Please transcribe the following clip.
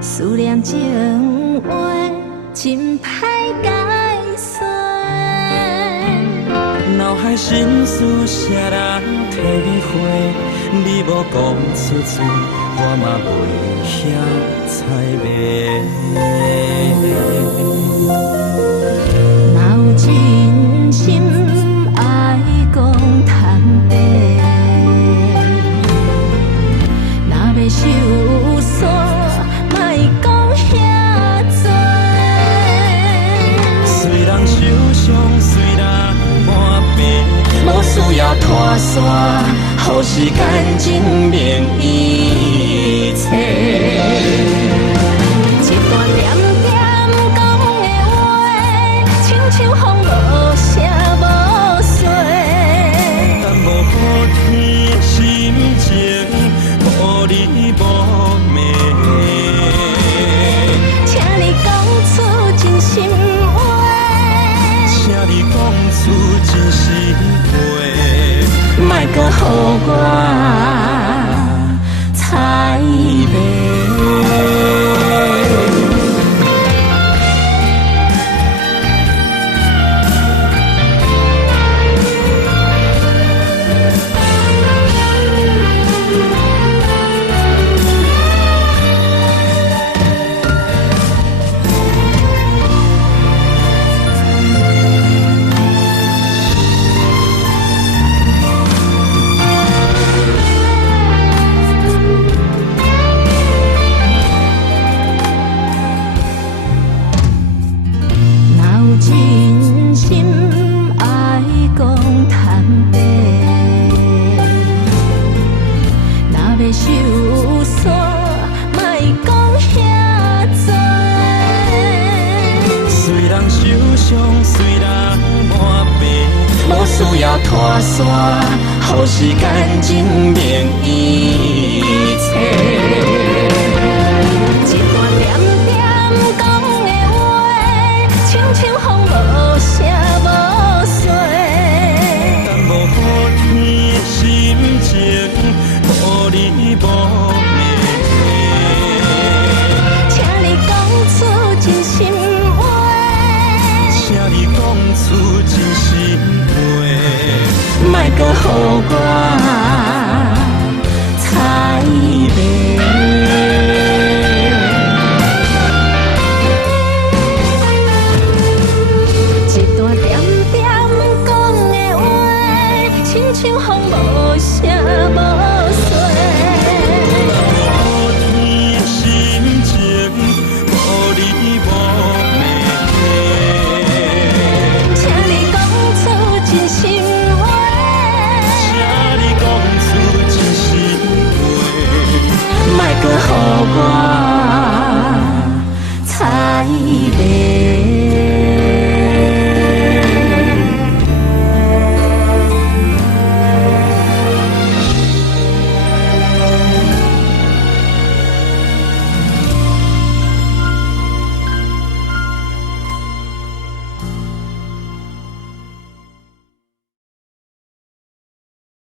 思念情话真歹解说，脑海心事谁人体会？你无讲出嘴，我嘛袂晓猜谜。若有真心爱讲坦白，若要受伤。讲遐多，虽人受伤，虽人满病，无需要拖沙，予时间证明一切。一段点点讲的话，像像风无声无息。但无好天的心情，无你无眠。出真心话，莫搁予我猜谜。真心爱讲坦白，若要受伤，莫讲遐多。虽人受伤，虽人满病，无需要拖沙，予时间证明一切。莫搁予我